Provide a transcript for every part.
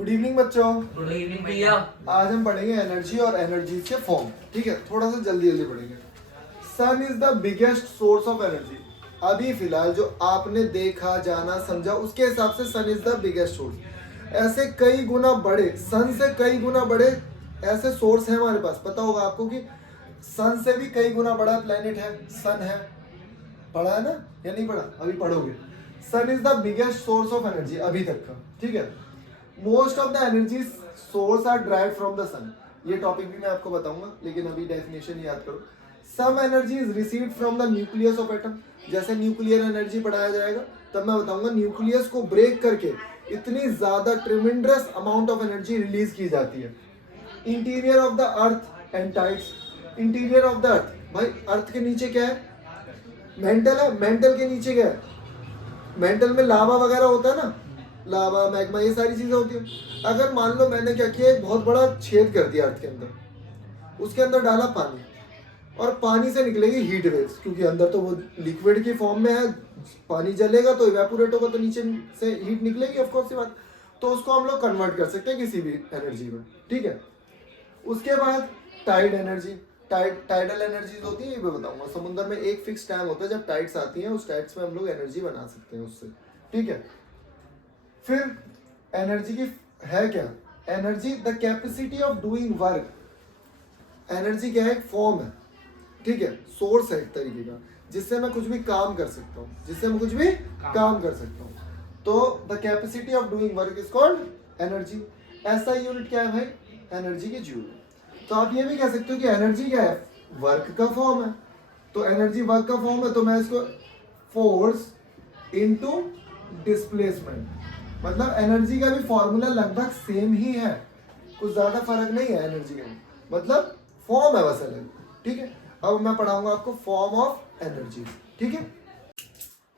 Good evening बच्चों। Good evening भैया। आज हम पढ़ेंगे एनर्जी और एनर्जी के फॉर्म। ठीक है, थोड़ा सा जल्दी जल्दी पढ़ेंगे। Sun is the biggest source of energy. अभी फिलहाल जो आपने देखा, जाना, समझा, उसके हिसाब से सन इज द बिगेस्ट सोर्स। ऐसे कई गुना बड़े, सन से कई गुना बड़े ऐसे सोर्स है हमारे पास। पता होगा आपको कि सन से भी कई गुना बड़ा प्लेनेट है, सन है। पढ़ा है ना या नहीं पढ़ा? अभी पढ़ोगे। Sun is the biggest source of energy अभी तक का। ठीक है, most of the energy source are drive from the sun. ये टॉपिक भी मैं आपको बताऊंगा, लेकिन अभी डेफिनेशन याद करो। Some energy is received from the nucleus of atom. जैसे न्यूक्लियर एनर्जी पढ़ाया जाएगा तब मैं बताऊंगा न्यूक्लियस को ब्रेक करके इतनी ज्यादा tremendous amount of energy release की जाती है। Interior of the earth and tides. Interior of the earth, भाई अर्थ के नीचे क्या है? मेंटल है। मेंटल के नीचे क्या है? मेंटल में लावा वगैरह होता है ना, लावा, मैग्मा, ये सारी चीजें होती है। अगर मान लो मैंने क्या किया, एक बहुत बड़ा छेद कर दिया अर्थ के अंदर, उसके अंदर डाला पानी, और पानी से निकलेगी हीट वेव्स, क्योंकि अंदर तो वो लिक्विड की फॉर्म में है। पानी जलेगा तो इवेपोरेट होगा, तो नीचे से हीट निकलेगी, ऑफ कोर्स सी बात। तो उसको हम लोग कन्वर्ट कर सकते हैं किसी भी एनर्जी में। ठीक है, उसके बाद टाइड एनर्जी। टाइडल एनर्जीज होती है, ये मैं बताऊंगा। समुद्र में एक फिक्स टाइम होता है जब टाइड्स आती हैं, उस टाइड्स में हम लोग एनर्जी बना सकते हैं उससे। ठीक है, फिर एनर्जी की है क्या? Energy the capacity of doing work. Energy क्या है? एक फॉर्म है। ठीक है, सोर्स है एक तरीके का, जिससे मैं कुछ भी काम कर सकता हूँ, जिससे मैं कुछ भी काम कर सकता हूँ। तो the capacity of doing work is called energy. ऐसा यूनिट क्या है भाई? एनर्जी की जूल। तो आप ये भी कह सकते हो कि एनर्जी क्या है? वर्क का फॉर्म है। तो एनर्जी वर्क का फॉर्म है, तो मैं इसको फोर्स इनटू डिस्प्लेसमेंट, मतलब एनर्जी का भी फॉर्मूला लगभग सेम ही है, कुछ ज्यादा फर्क नहीं है एनर्जी का, मतलब फॉर्म है बस अलग। ठीक है, अब मैं पढ़ाऊंगा आपको फॉर्म ऑफ एनर्जी। ठीक है,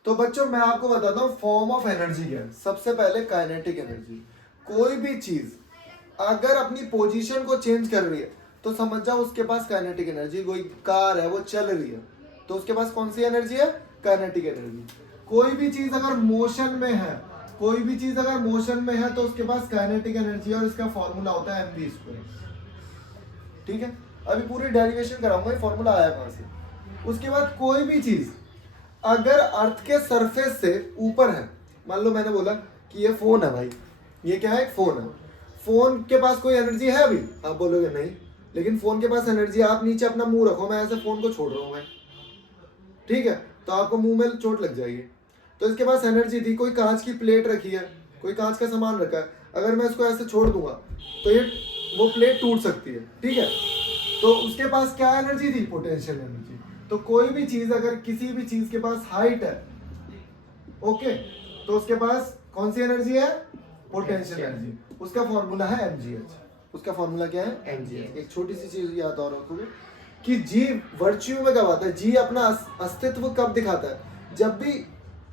तो बच्चों मैं आपको बताता हूँ फॉर्म ऑफ एनर्जी क्या है। सबसे पहले काइनेटिक एनर्जी। कोई भी चीज अगर अपनी पोजीशन को चेंज कर रही है तो समझ जाओ उसके पास काइनेटिक एनर्जी। कोई कार है, वो चल रही है, तो उसके पास कौन सी एनर्जी है? Kinetic energy. कोई भी चीज अगर मोशन में है, कोई भी चीज अगर मोशन में है तो उसके पास काइनेटिक एनर्जी, और इसका फॉर्मूला होता है mv²। ठीक है, अभी पूरी डेरिवेशन कराऊंगा, ये फॉर्मूला आया कहां से। उसके बाद कोई भी चीज अगर अर्थ के सरफेस से ऊपर है, मान लो मैंने बोला कि ये फोन है भाई, ये क्या है? एक फोन है। फोन के पास कोई एनर्जी है अभी? आप बोलोगे नहीं, लेकिन फोन के पास एनर्जी। आप नीचे अपना मुंह रखो, मैं ऐसे फोन को छोड़ रहा हूं मैं, ठीक है, तो आपको मुंह में चोट लग जाएगी। तो इसके पास एनर्जी थी। कोई कांच की प्लेट रखी है, कोई कांच का सामान रखा है, अगर मैं इसको ऐसे छोड़ दूंगा तो ये वो प्लेट टूट सकती है। ठीक है, तो उसके पास क्या एनर्जी थी? Potential energy. तो कोई भी चीज अगर किसी भी चीज के पास हाइट है, ओके, तो उसके पास कौन सी एनर्जी है? Potential energy. उसका फॉर्मूला है mgh। उसका फॉर्मूला क्या है? mgh। एक छोटी सी चीज याद और रखोगे कि जी वर्च्यू में कब आता है, जी अपना अस्तित्व कब दिखाता है? जब भी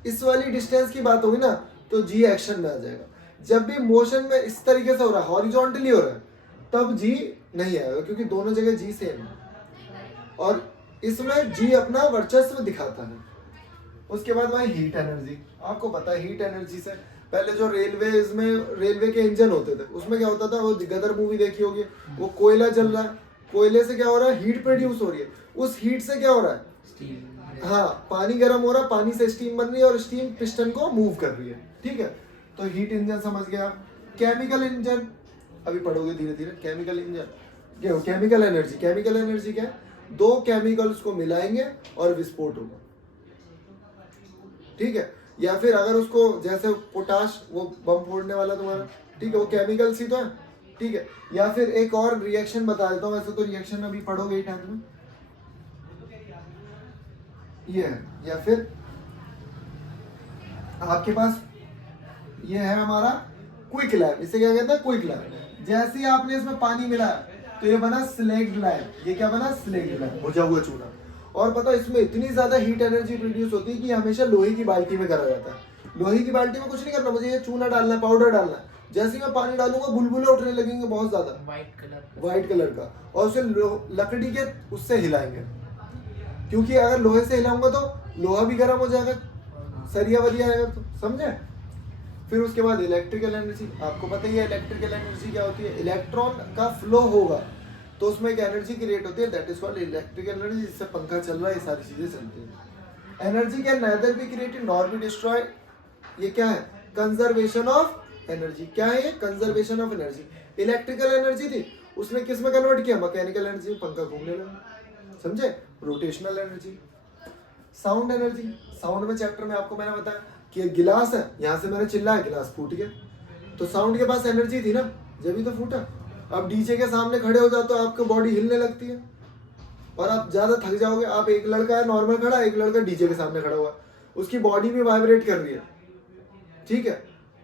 इस वाली डिस्टेंस की बात होगी ना, तो जी एक्शन में आ जाएगा। जब भी मोशन में इस तरीके से हो रहा है, हॉरिजॉन्टली हो रहा है, तब जी नहीं आएगा, क्योंकि दोनों जगह जी सेम है, और इसमें जी अपना वर्चस्व दिखाता है। उसके बाद भाई हीट एनर्जी। आपको पता है हीट एनर्जी से पहले जो रेलवे के इंजन होते थे, उसमें क्या होता था? वो गदर मूवी देखी होगी, वो कोयला जल रहा है, कोयले से क्या हो रहा है? हीट प्रोड्यूस हो रही है। उस हीट से क्या हो रहा है? स्टीम। हाँ, पानी गर्म हो रहा है, पानी से स्टीम बन रही है, और स्टीम पिस्टन को मूव कर रही है। ठीक है, तो हीट इंजन समझ गया। केमिकल इंजन अभी पढ़ोगे धीरे धीरे। केमिकल इंजन क्या हो? Chemical energy. केमिकल एनर्जी क्या है? दो केमिकल्स को मिलाएंगे और विस्फोट होगा। ठीक है, या फिर अगर उसको जैसे पोटाश, वो बम फोड़ने वाला तुम्हारा, ठीक है, वो केमिकल ही तो है। ठीक है, या फिर एक और रिएक्शन बता देता हूँ, वैसे तो रिएक्शन अभी पढ़ोगे 10th में, ये है। या फिर आपके पास ये है हमारा क्विक लैम। इसे क्या कहते हैं? Quicklime. जैसे ही आपने इसमें पानी मिलाया तो ये बना स्लेग्ड लैम। ये क्या बना? स्लेग्ड लैम, बुझा हुआ चूना। और पता इसमें इतनी ज्यादा हीट एनर्जी प्रोड्यूस होती है कि हमेशा लोहे की बाल्टी में करा जाता है। लोहे की बाल्टी में कुछ नहीं करना, मुझे ये चूना डालना है, पाउडर डालना है। जैसे ही मैं पानी डालूंगा बुलबुले उठने लगेंगे बहुत ज्यादा, व्हाइट कलर का, और उसे लकड़ी के उससे हिलाएंगे, क्योंकि अगर लोहे से हिलाऊंगा तो लोहा भी गर्म हो जाएगा, सरिया वरिया आएगा। तो समझे? फिर उसके बाद इलेक्ट्रिकल एनर्जी, आपको पता ही है इलेक्ट्रिकल एनर्जी क्या होती है, इलेक्ट्रॉन का फ्लो होगा तो उसमें एक एनर्जी क्रिएट होती है, that is called electrical energy, जिससे पंखा चल रहा है, ये सारी चीजें चलती हैं। Energy can neither be created nor be destroyed, ये क्या है, कंजर्वेशन ऑफ एनर्जी। क्या है ये, conservation of energy. Electrical energy थी, उसने किस में कन्वर्ट किया, मैकेनिकल एनर्जी में, पंखा घूमने लगा, समझे, rotational energy. Sound energy, sound में चैप्टर में आपको मैंने बताया कि एक गिलास है, यहाँ से मैंने चिल्लाया, गिलास फूट गया, तो साउंड के पास एनर्जी थी ना, जब ही तो फूटा। अब डीजे के सामने खड़े हो जाओ तो आपकी बॉडी हिलने लगती है और आप ज्यादा थक जाओगे। आप, एक लड़का है नॉर्मल खड़ा, एक लड़का डीजे के सामने खड़ा हुआ, उसकी बॉडी भी वाइब्रेट कर रही है, ठीक है,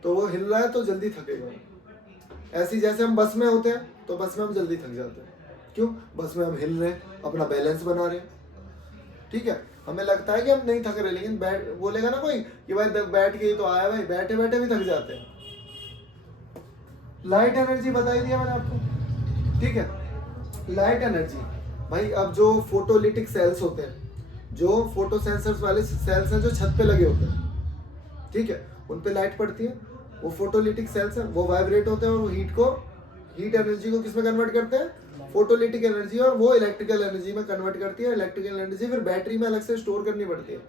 तो वो हिल रहा है तो जल्दी थकेगा। ऐसी जैसे हम बस में होते हैं तो बस में हम जल्दी थक जाते हैं, क्यों, बस में हम हिल रहे हैं, अपना बैलेंस बना रहे हैं, ठीक है, हमें लगता है कि हम नहीं थक रहे, लेकिन बैठ बोलेगा ना कोई कि भाई बैठ के ही तो आया, भाई बैठे बैठे भी थक जाते हैं। लाइट एनर्जी बताई दिया मैंने आपको, ठीक है। लाइट एनर्जी भाई, अब जो फोटोलिटिक सेल्स होते हैं, जो फोटो सेंसर्स वाले सेल्स हैं जो छत पे लगे होते हैं, ठीक है, उन पे लाइट पड़ती है, वो फोटोलिटिक सेल्स हैं, वो वाइब्रेट होते हैं और वो हीट एनर्जी को किस में कन्वर्ट करते हैं, फोटोलिटिक एनर्जी, और वो इलेक्ट्रिकल एनर्जी में कन्वर्ट करती है। इलेक्ट्रिकल एनर्जी फिर बैटरी में अलग से स्टोर करनी पड़ती है।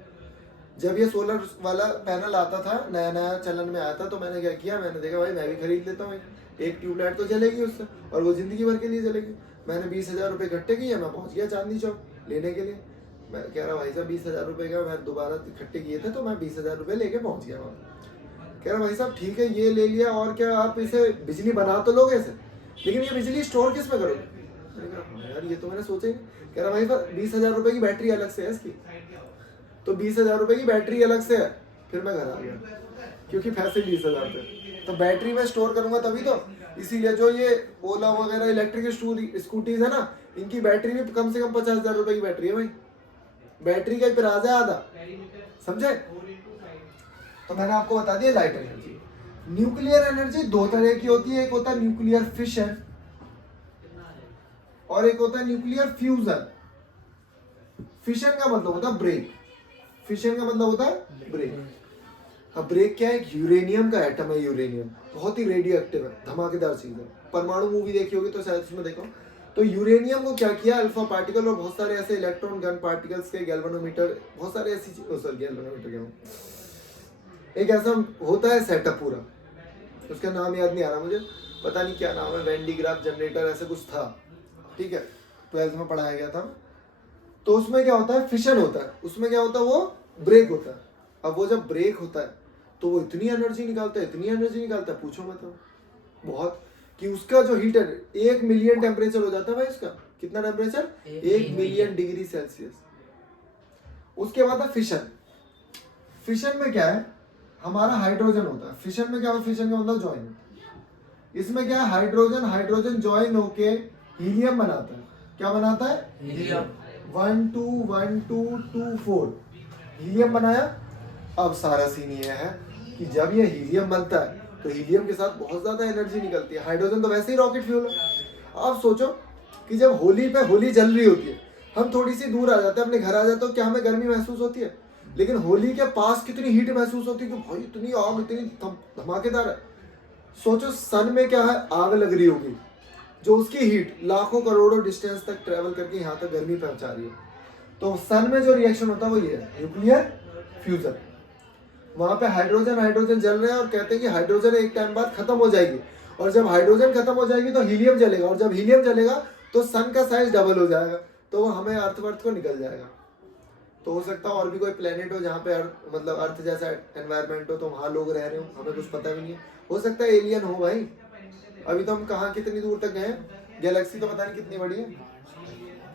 जब ये सोलर वाला पैनल आता था, नया नया चलन में आया था, तो मैंने क्या किया, मैंने देखा भाई मैं भी खरीद लेता हूँ, एक ट्यूबलाइट तो जलेगी उससे और वो जिंदगी भर के लिए जलेगी। मैंने 20,000 रुपये इकट्ठे किए, मैं पहुंच गया चांदनी चौक लेने के लिए। मैं कह रहा भाई साहब 20,000 रुपये का मैं दोबारा इकट्ठे किए थे, तो मैं 20,000 रुपये लेके पहुंच गया वहाँ। कह रहा भाई साहब ठीक है ये ले लिया, और क्या आप इसे बिजली बना तो लोगे इसे, लेकिन ये बिजली स्टोर किस में करोगे। मैंने कहा हाँ यार ये तो मैंने सोचा ही नहीं। कह रहा भाई साहब 20,000 रुपये की बैटरी अलग से है इसकी, तो 20,000 रुपये की बैटरी अलग से है। फिर मैं घर आ गया क्योंकि पैसे 20,000 थे, तो बैटरी में स्टोर करूंगा तभी तो। इसीलिए जो ये ओला वगैरह इलेक्ट्रिक स्कूटीज है ना, इनकी बैटरी भी कम से कम 50,000 रुपए की बैटरी है भाई, बैटरी का प्राइस है आधा, समझे। तो मैंने आपको बता दिया लाइट एनर्जी। न्यूक्लियर एनर्जी दो तरह की होती है, एक होता है न्यूक्लियर फिशन और एक होता है न्यूक्लियर फ्यूजन। फिशन का मतलब होता है ब्रेक, फिशन का मतलब होता है ब्रेक। अब ब्रेक क्या है, यूरेनियम का एटम है, यूरेनियम बहुत ही रेडियो एक्टिव है, धमाकेदार चीज है। परमाणु मूवी देखी होगी तो शायद उसमें देखो, तो यूरेनियम को क्या किया, अल्फा पार्टिकल और बहुत सारे ऐसे इलेक्ट्रॉन गन पार्टिकल्स के गैल्वेनोमीटर, बहुत सारे ऐसी गैल्वेनोमीटर क्या एक ऐसा होता है सेटअप पूरा, उसका नाम याद नहीं आ रहा मुझे, पता नहीं क्या नाम है, वेंडीग्राफ जनरेटर ऐसा कुछ था, ठीक है, 12th में पढ़ाया गया था। तो उसमें क्या होता है, फिशन होता है, उसमें क्या होता है, वो ब्रेक होता है। अब वो जब ब्रेक होता है तो वो इतनी एनर्जी निकालता है, इतनी एनर्जी निकालता है, पूछो मत बहुत, कि उसका जो हीटर 1 मिलियन टेम्परेचर हो जाता है भाई उसका, कितना टेम्परेचर, 1 मिलियन डिग्री सेल्सियस। उसके बाद है फिशन। फिशन में क्या है, हमारा हाइड्रोजन होता है, फिशन में क्या होता है, फिशन का मतलब ज्वाइन। इसमें क्या है, हाइड्रोजन ज्वाइन होके हीलियम बनाता है। क्या बनाता है, हीलियम। 1 2 1 2 2 4 हीलियम बनाया। अब सारा सीन ये है कि जब ये हीलियम बनता है तो हीलियम के साथ बहुत ज्यादा एनर्जी निकलती है। हाइड्रोजन तो वैसे ही रॉकेट फ्यूल है। आप सोचो कि जब होली पे होली जल रही होती है, हम थोड़ी सी दूर आ जाते हैं, अपने घर आ जाते हो, क्या हमें गर्मी महसूस होती है, लेकिन होली के पास कितनी हीट महसूस होती है कि भाई इतनी आग, इतनी धमाकेदार है। सोचो सन में क्या है, आग लग रही होगी, जो उसकी हीट लाखों करोड़ों डिस्टेंस तक ट्रेवल करके यहाँ तक गर्मी पहुंचा रही है। तो सन में जो रिएक्शन होता है वो ये है, न्यूक्लियर फ्यूजन। वहां पे हाइड्रोजन जल रहे हैं और कहते हैं कि हाइड्रोजन एक टाइम बाद खत्म हो जाएगी, और जब हाइड्रोजन खत्म हो जाएगी तो हीलियम जलेगा, और जब हीलियम जलेगा तो सन का साइज डबल हो जाएगा, तो वो हमें अर्थ को निकल जाएगा। तो हो सकता है और भी कोई प्लेनेट हो जहाँ पे मतलब अर्थ जैसा एनवायरमेंट हो, तो वहाँ लोग रह रहे हो, हमें कुछ पता भी नहीं है। हो सकता है एलियन हो भाई, अभी तो हम कहाँ कितनी दूर तक गए, गैलेक्सी तो पता नहीं कितनी बड़ी है,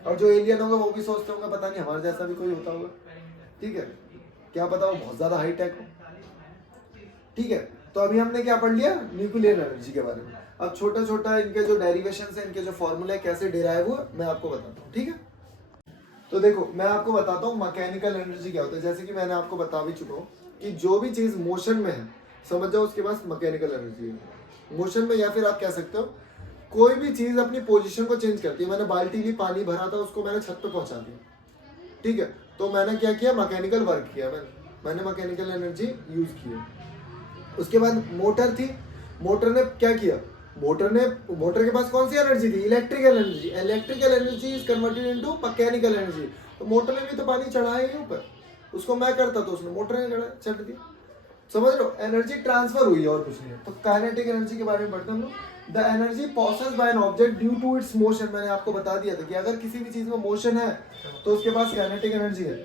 और जो एलियन होगा वो भी सोचते होंगे पता नहीं हमारे जैसा भी कोई होता होगा, ठीक है, क्या पता वो बहुत ज्यादा हाई टेक हो, ठीक है। तो अभी हमने क्या पढ़ लिया, न्यूक्लियर एनर्जी के बारे में। अब छोटा छोटा इनके जो डेरिवेशन है, इनके जो फॉर्मूले कैसे डिराइव हुए मैं आपको बताता हूँ, ठीक है। तो देखो मैं आपको बताता हूँ मैकेनिकल एनर्जी क्या होता है। जैसे कि मैंने आपको बता भी चुका हूँ कि जो भी चीज मोशन में है, समझ जाओ उसके पास मैकेनिकल एनर्जी है मोशन में, या फिर आप कह सकते हो कोई भी चीज अपनी पोजीशन को चेंज करती है। मैंने बाल्टी ली, पानी भरा था, उसको मैंने छत पे पहुंचा दिया, ठीक है, तो मैंने क्या किया, मैकेनिकल वर्क किया, मैंने मैकेनिकल एनर्जी यूज की है। उसके बाद मोटर थी, मोटर ने क्या किया, मोटर के पास कौन सी एनर्जी थी, electrical energy. Electrical energy is converted into mechanical energy. तो मोटर ने भी तो पानी चढ़ाया ही ऊपर, उसको मैं करता तो उसने मोटर ने चढ़ा दिया। समझ लो, एनर्जी ट्रांसफर हुई और कुछ नहीं है। तो काइनेटिक एनर्जी के बारे में पढ़ते हम लोग। The energy possessed by an object due to its motion. मैंने आपको बता दिया था कि अगर किसी भी चीज में मोशन है तो उसके पास काइनेटिक एनर्जी है।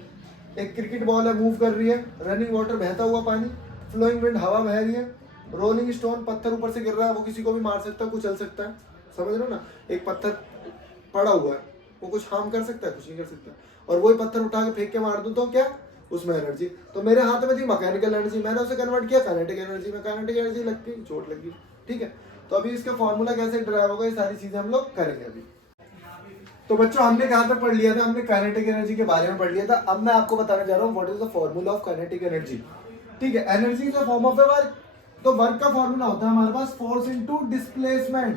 एक क्रिकेट बॉल है, मूव कर रही है, रनिंग वाटर बहता हुआ पानी, फ्लोइंग विंड हवा बह रही है, रोलिंग स्टोन पत्थर ऊपर से गिर रहा है, वो किसी को भी मार सकता है, कुचल सकता है। समझ लो ना, एक पत्थर पड़ा हुआ है, वो कुछ हार्म कर सकता है, कुछ नहीं कर सकता। और वही पत्थर उठा के फेंक के मार दूं तो क्या, उसमें एनर्जी। तो मेरे हाथ में थी मैकेनिकल एनर्जी, मैंने उसे कन्वर्ट किया काइनेटिक एनर्जी में, काइनेटिक एनर्जी लग गई, चोट लग गई। ठीक है, तो अभी इसका फॉर्मूला कैसे ड्राइव होगा, ये सारी चीजें हम लोग करेंगे अभी। तो बच्चों हमने कहाँ तक पढ़ लिया था, हमने काइनेटिक एनर्जी के बारे में पढ़ लिया था। अब मैं आपको बताने जा रहा हूँ what is the formula of kinetic energy. ठीक है, energy is a form of the work. तो वर्क का फॉर्मूला होता है हमारे पास force into displacement.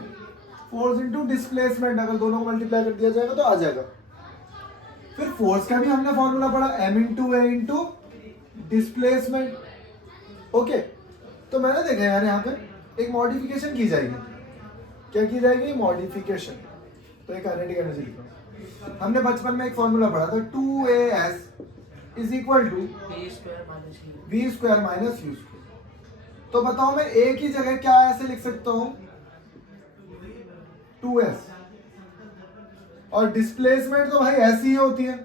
Force into displacement, अगर दोनों को मल्टीप्लाई कर दिया जाएगा तो आ जाएगा। फिर फोर्स का भी हमने फॉर्मूला पढ़ा, m इंटू ए इंटू डिस्प्लेसमेंट। ओके, तो मैंने देखा यार यहाँ पे एक मॉडिफिकेशन की जाएगी। क्या की जाएगी, मॉडिफिकेशन। तो एक काइनेटिक एनर्जी लिखो। हमने बचपन में एक फॉर्मूला पढ़ा था, 2as is equal to v square minus u square. तो बताओ मैं एक ही जगह क्या ऐसे लिख सकता हूं, 2s, और डिस्प्लेसमेंट तो भाई ऐसी ही होती है।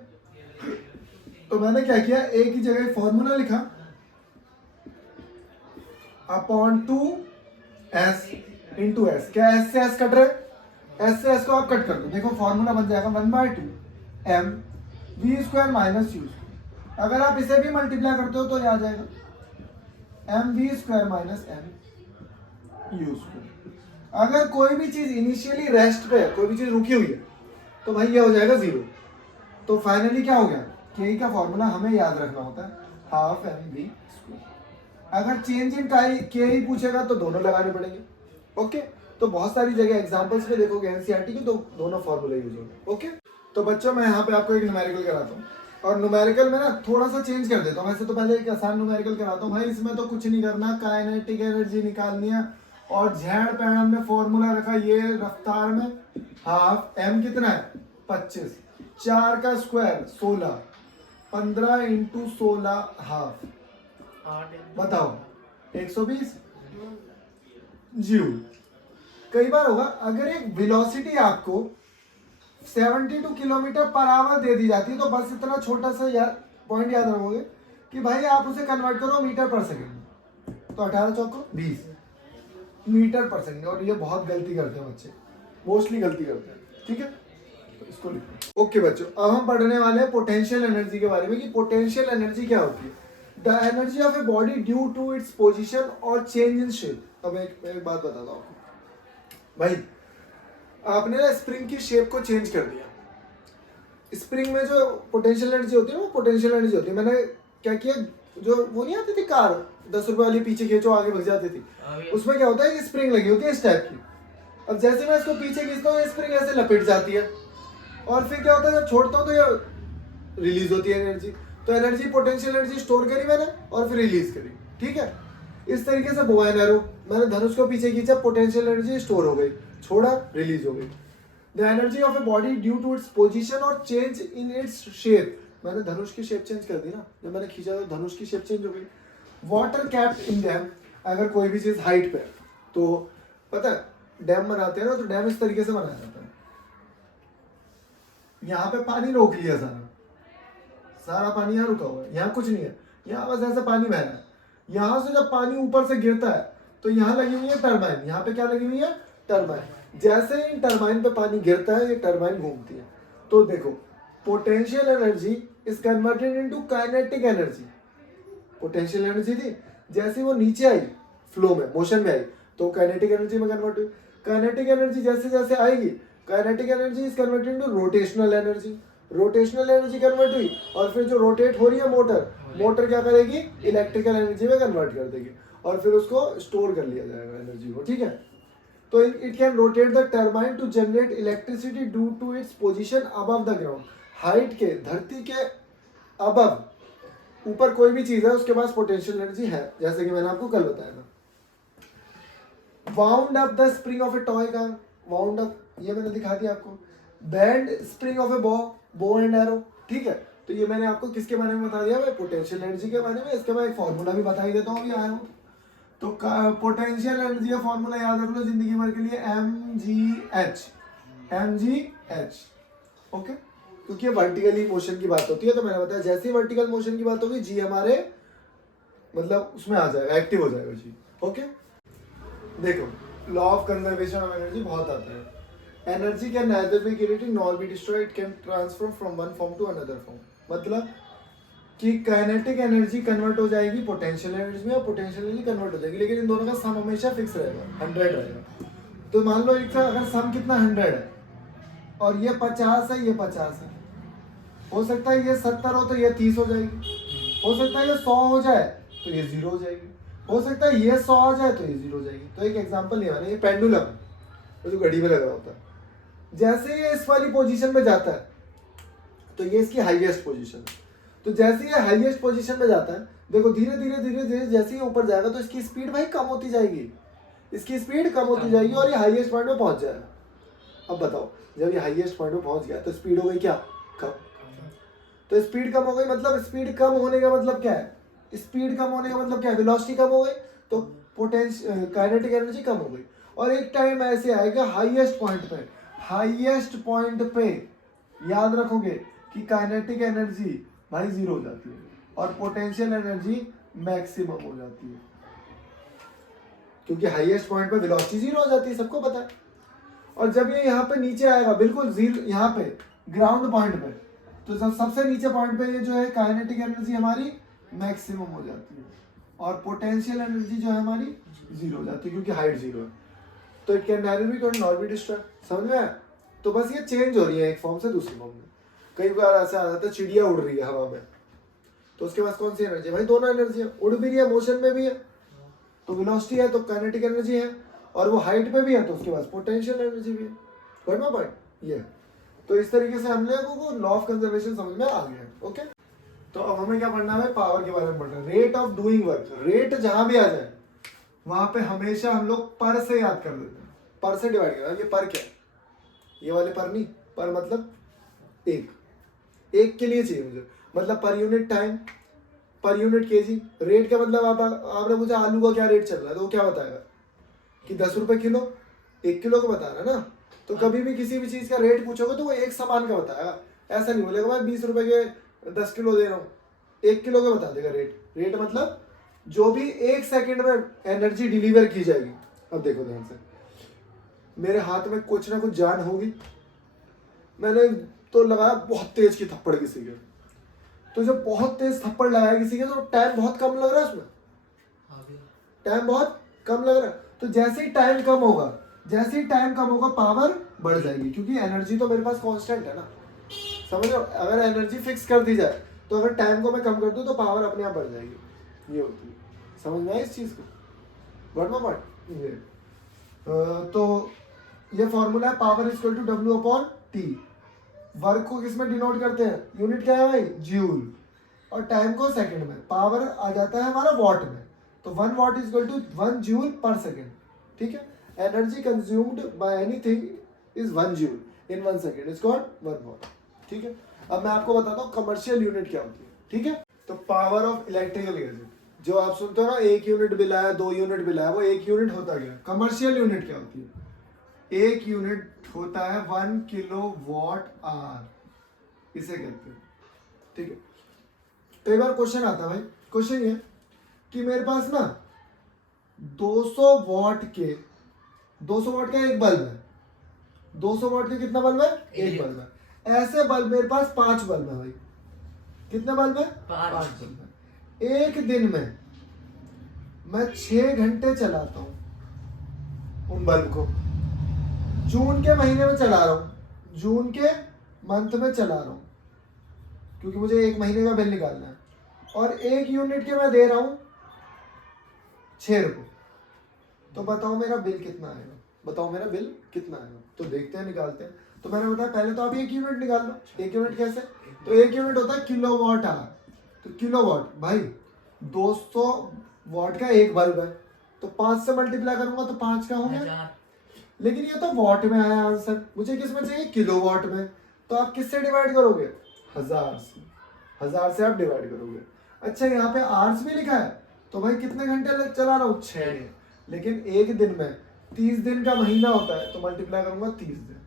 तो मैंने क्या किया, एक ही जगह फॉर्मूला लिखा अपॉन 2s इंटू एस। क्या एस से एस कट रहे, एस से एस को आप कट कर दो, देखो फॉर्मूला बन जाएगा 1/2 m v square minus u। अगर आप इसे भी मल्टीप्लाई करते हो तो ये आ जाएगा m v square minus m u square. अगर कोई भी चीज इनिशियली रेस्ट पे है, कोई भी चीज रुकी हुई है, तो भाई ये हो जाएगा 0। तो फाइनली क्या हो गया, के का फॉर्मूला हमें याद रखना होता है, हाफ एम वी स्क्वायर। अगर चेंज इन के ही पूछेगा तो दोनों लगाने पड़ेंगे। ओके, तो बहुत सारी जगह एग्जांपल्स में देखोगे एनसीईआरटी के, तो दोनों फॉर्मूले यूज होंगे। ओके, तो बच्चों मैं यहाँ पे आपको एक न्यूमेरिकल कराता हूँ, और न्यूमेरिकल में ना थोड़ा सा चेंज कर देता हूँ। वैसे तो पहले एक आसान न्यूमेरिकल कराता हूँ भाई, इसमें तो कुछ नहीं करना, काइनेटिक एनर्जी निकालनी है। और जेड पे हमने फॉर्मूला रखा ये रफ्तार में, हाफ एम कितना है 25, 4 का स्क्वायर 16, 15 इंटू 16 हाफ, बताओ 120 जूल। कई बार होगा अगर एक वेलोसिटी आपको 72 किलोमीटर पर आवर दे दी जाती है, तो बस इतना छोटा सा पॉइंट याद रखोगे कि भाई आप उसे कन्वर्ट करो मीटर पर सेकंड। तो 18 चौको 20 मीटर पर सेकंड। और ये बहुत गलती करते हैं बच्चे, मोस्टली गलती करते हैं। ठीक है, तो इसको लिखो। ओके बच्चों, अब हम पढ़ने वाले हैं पोटेंशियल एनर्जी के बारे में कि पोटेंशियल एनर्जी क्या होती है। The energy of a body due to its position और चेंज इन शेप। अब एक बात बताता हूँ आपको भाई, आपने ना स्प्रिंग की शेप को चेंज कर दिया। स्प्रिंग में जो पोटेंशियल एनर्जी होती है वो पोटेंशियल एनर्जी होती है। मैंने क्या किया, जो वो नहीं आती थी कार 10 रुपए वाली, पीछे खींचो आगे भग जाती थी, उसमें क्या होता है कि स्प्रिंग लगी होती है इस टाइप की। अब जैसे मैं इसको पीछे खींचता हूँ, स्प्रिंग ऐसे लपेट जाती है, और फिर क्या होता है जब छोड़ता हूँ तो ये रिलीज होती है एनर्जी। तो एनर्जी, पोटेंशियल एनर्जी स्टोर करी मैंने और फिर रिलीज करी। ठीक है, इस तरीके से बो एंड एरो, मैंने धनुष को पीछे खींचा, पोटेंशियल एनर्जी स्टोर हो गई, छोड़ा रिलीज हो गई। The energy of a body due to its position और चेंज इन इट्स शेप। मैंने धनुष की शेप चेंज कर दी ना, जब मैंने खींचा तो धनुष की शेप चेंज हो गई। वाटर कैप्ड इन डैम, अगर कोई भी चीज हाइट पे, तो पता है डैम बनाते हैं ना, तो डैम इस तरीके से बनाया जाता है। यहाँ पे पानी रोक लिया सारा पानी यहाँ रुका हुआ है, यहाँ कुछ नहीं है, यहाँ बस ऐसे पानी बह रहा है। यहाँ से जब पानी ऊपर से गिरता है तो यहाँ लगी हुई है टरबाइन। यहाँ पे क्या लगी हुई है, टरबाइन। जैसे ही टरबाइन पे पानी गिरता है ये टरबाइन घूमती है। तो देखो potential energy is converted into kinetic energy. Potential energy थी, जैसे वो नीचे आई फ्लो में, मोशन में आई, तो काइनेटिक एनर्जी में कन्वर्ट हुई। काइनेटिक एनर्जी जैसे जैसे आएगी, kinetic energy is converted into rotational energy. Rotational energy convert हुई, और फिर जो रोटेट हो रही है मोटर क्या करेगी, इलेक्ट्रिकल एनर्जी में कन्वर्ट कर देगी, और फिर उसको स्टोर कर लिया जाएगा एनर्जी को। ठीक है, तो it can rotate the turbine to generate electricity due to its position above the ground. Height के, धरती के अबव, ऊपर कोई भी चीज है उसके पास पोटेंशियल एनर्जी है, जैसे कि मैंने आपको कल बताया था। Wound up the spring of A toy car, wound up ये मैंने दिखा दिया आपको। Band spring of A bow and arrow, ठीक है। तो ये मैंने आपको किसके बारे में बता दिया भाई, पोटेंशियल एनर्जी के बारे में। इसके बाद एक फॉर्मूला भी बता ही देता हूँ, अभी आया हूँ तो पोटेंशियल एनर्जी का फॉर्मूला याद रख लो जिंदगी भर के लिए, mgh, ओके। क्योंकि वर्टिकली मोशन की बात होती है, तो मैंने बताया जैसे ही वर्टिकल मोशन की बात होगी जी हमारे मतलब उसमें आ जाएगा, एक्टिव हो जाएगा जी, ओके। देखो law of conservation of energy बहुत आता है। Energy can neither be created nor be destroyed, it can transfer from one form to another form। मतलब कि काइनेटिक एनर्जी कन्वर्ट हो जाएगी पोटेंशियल एनर्जी में, और पोटेंशियल एनर्जी कन्वर्ट हो जाएगी, लेकिन इन दोनों का सम हमेशा फिक्स रहेगा, 100 रहेगा। तो मान लो एक अगर सम कितना 100 है और ये 50 है, ये 50 है, हो सकता है ये 70 हो तो ये 30 हो जाएगी, हो सकता है ये 100 हो जाए तो ये 0 हो जाएगी, हो सकता है ये 100 आ जाए तो ये 0 हो जाएगी। तो एक एग्जांपल ये है, ये पेंडुलम जो घड़ी में लगा होता है, जैसे ये इस वाली पोजीशन में जाता है तो ये इसकी हाईएस्ट पोजीशन है। तो जैसे ये हाईएस्ट पोजीशन में जाता है, देखो धीरे धीरे धीरे धीरे जैसे ही ऊपर जाएगा तो इसकी स्पीड भाई कम होती जाएगी, इसकी स्पीड कम होती जाएगी और ये हाईएस्ट पॉइंट में पहुंच जाएगा। अब बताओ जब ये हाईएस्ट पॉइंट में पहुंच गया तो स्पीड हो गई क्या, कम। तो स्पीड कम हो गई, मतलब स्पीड कम होने का मतलब क्या है, स्पीड कम होने का मतलब क्या है, वेलोसिटी कम हो गई, तो पोटेंशियल काइनेटिक एनर्जी कम हो गई। और एक टाइम ऐसे आएगा हाईएस्ट पॉइंट पे याद रखोगे कि काइनेटिक एनर्जी भाई 0 हो जाती है और पोटेंशियल एनर्जी मैक्सिमम हो जाती है, क्योंकि हाईएस्ट पॉइंट पे वेलोसिटी 0 हो जाती है, सबको पता है। और जब ये यहाँ पे नीचे आएगा बिल्कुल 0, यहाँ पे ग्राउंड पॉइंट पे, तो जब सबसे नीचे पॉइंट पे ये जो है काइनेटिक एनर्जी हमारी मैक्सिमम हो जाती है और पोटेंशियल एनर्जी जो है हमारी 0 हो जाती है, क्योंकि हाइट 0 है। तो it can neither be created nor be destroyed, समझ में आया? तो बस ये चेंज हो रही है एक फॉर्म से दूसरी फॉर्म में। कई बार ऐसा आ जाता है चिड़िया उड़ रही है हवा में, तो उसके पास कौन सी एनर्जी है भाई, दोनों एनर्जी है, उड़ भी रही है मोशन में भी है, तो वेलोसिटी है तो काइनेटिक एनर्जी है, और वो हाइट पे भी है तो उसके पास पोटेंशियल एनर्जी भी है। Got my point? ये तो इस तरीके से हम लोगों को लॉ ऑफ कंजर्वेशन समझ में आ गया, ओके। तो अब हमें क्या पढ़ना है, पावर के बारे में पढ़ना है, rate of doing work. Rate जहां भी आ जाए वहां पे हमेशा हम लोग पर से याद कर देते हैं, पर से डिवाइड करना। ये पर क्या है, ये वाले पर नहीं, पर मतलब एक के लिए चाहिए मुझे, मतलब per unit time, per unit KG. Rate का मतलब आपने मुझे आलू का क्या रेट चल रहा है तो वो क्या बताएगा कि 10 रुपए किलो, 1 किलो का बता रहा है ना। तो कभी भी किसी भी चीज का रेट पूछोगे तो वो एक सामान का बताएगा, ऐसा नहीं बोलेगा मैं 20 रुपए के 10 किलो दे रहा हूँ, 1 किलो का बता देगा रेट। रेट मतलब जो भी 1 सेकंड में एनर्जी डिलीवर की जाएगी। अब देखो ध्यान से, मेरे हाथ में कुछ ना कुछ जान होगी, मैंने तो लगाया बहुत तेज की थप्पड़ किसी के, तो जब बहुत तेज थप्पड़ लगाया किसी के तो टाइम बहुत कम लग रहा है उसमें, टाइम बहुत कम लग रहा है। तो जैसे ही टाइम कम होगा पावर बढ़ जाएगी, क्योंकि एनर्जी तो मेरे पास कांस्टेंट है ना, समझ लो। अगर एनर्जी फिक्स कर दी जाए तो अगर टाइम को मैं कम कर दूं तो पावर अपने आप बढ़ जाएगी, ये होती है। समझ में आया इस चीज को? Got my point? ये तो ये फॉर्मूला है, power equal to W upon T। Work को किस में डिनोट करते हैं, यूनिट क्या है भाई, जूल, और टाइम को सेकंड में। पावर आ जाता है हमारा वॉट में, तो 1 watt is equal to 1 joule per second, ठीक है। Energy consumed by anything is 1 joule in 1 second, is called 1 watt, ठीक है। अब मैं आपको बताता हूँ कमर्शियल यूनिट क्या होती है, ठीक है। तो पावर ऑफ इलेक्ट्रिकल गैजेट, जो आप सुनते हो ना 1 यूनिट बिल आया, 2 यूनिट बिल आया, वो 1 यूनिट होता क्या। कमर्शियल यूनिट क्या होती है, 1 यूनिट होता है 1 किलो वॉट आवर, इसे कहते हैं, ठीक है। कई बार क्वेश्चन आता है भाई, क्वेश्चन ये कि मेरे पास ना 200 वॉट का एक बल्ब है, 200 वॉट के कितना बल्ब है, एक बल्ब है। ऐसे बल्ब मेरे पास 5 बल्ब है भाई, कितने बल्ब है, 5 बल्ब है। एक दिन में मैं 6 घंटे चलाता हूं उन बल्ब को, जून के महीने में चला रहा हूँ, जून के मंथ में चला रहा हूँ, क्योंकि मुझे 1 महीने का बिल निकालना है, और 1 यूनिट के मैं दे रहा हूँ 6 रुपये। तो बताओ मेरा बिल कितना आएगा, तो देखते हैं, निकालते हैं। तो मैंने बताया पहले तो आप 1 यूनिट निकाल लो। 1 यूनिट कैसे, तो 1 यूनिट होता है किलो वॉट आवर। तो किलो वॉट भाई 200 वॉट का एक बल्ब है, तो 5 से मल्टीप्लाई करूंगा तो 5 का हो गया। 1000 लेकिन ये तो वॉट में आया आंसर, मुझे किस में चाहिए, किलो वॉट में। तो आप किससे डिवाइड करोगे, 1000 से। 1000 से आप डिवाइड करोगे। अच्छा यहाँ पे आवर्स भी लिखा है, तो भाई कितने घंटे चला रहा हूँ, 6। लेकिन एक दिन में 30 दिन का महीना होता है, तो मल्टीप्लाई करूंगा 30 दिन,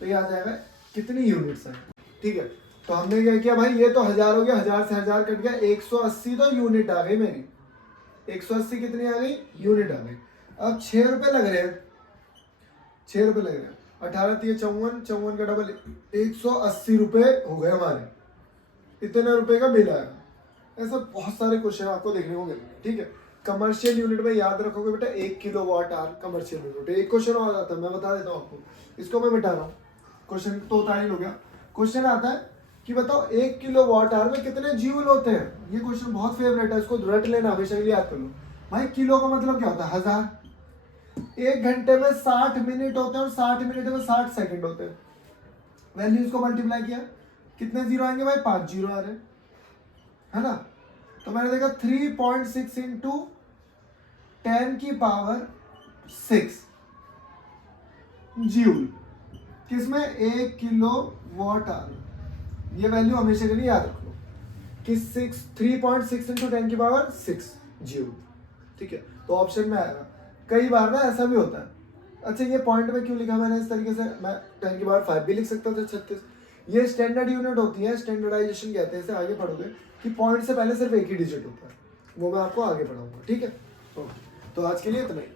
तो ये आ जाएगा कितनी यूनिट्स है। ठीक है, तो हमने क्या किया भाई, ये तो 1000 हो गया, 1000 से 1000 कट गया, 180 तो यूनिट आ गई मेरी। 180 कितनी आ गई, यूनिट आ गई। अब 6 रुपए लग रहे हैं, 6 रुपए लग रहे हैं, 18 3 54, 54 का डबल 180 रुपए हो गए हमारे, इतने रुपए का बिल आया। ऐसा बहुत सारे क्वेश्चन आपको देखने को मिलेंगे। ठीक है, कमर्शियल यूनिट में याद रखोगे बेटा 1 किलोवाट आवर कमर्शियल यूनिट। एक क्वेश्चन आ जाता है, मैं बता देता हूँ आपको, इसको मैं मिटा रहा हूँ, क्वेश्चन तो तारील हो गया। क्वेश्चन आता है कि बताओ 1 किलोवाट आवर में कितने जूल होते हैं। ये क्वेश्चन बहुत फेवरेट है, इसको रट लेना, हमेशा के लिए याद कर लो। भाई किलो का मतलब क्या होता है, 1000। 1 घंटे में 60 मिनट होते हैं और 60 मिनट में 60 सेकंड होते हैं। वैल्यूज को मल्टीप्लाई किया, कितने जीरो आएंगे भाई, 5 जीरो आ रहे हैं, है ना। तो मैंने देखा 3.6 इंटू 10 की पावर 6 जूल, किसमें, 1 किलो वॉट आवर। ये वैल्यू हमेशा के लिए याद रख लो कि 3.6 इंटू 10 की पावर 6 जूल। ठीक है, तो ऑप्शन में आएगा। कई बार ना ऐसा भी होता है। अच्छा ये पॉइंट में क्यों लिखा मैंने इस तरीके से, मैं 10 की पावर 5 भी लिख सकता था, 36। ये स्टैंडर्ड यूनिट होती है, स्टैंडर्डाइजेशन कहते हैं इसे, आगे पढ़ोगे कि पॉइंट से पहले सिर्फ एक ही डिजिट होता है, वो मैं आपको आगे पढ़ाऊंगा। ठीक है, तो आज के लिए इतना ही।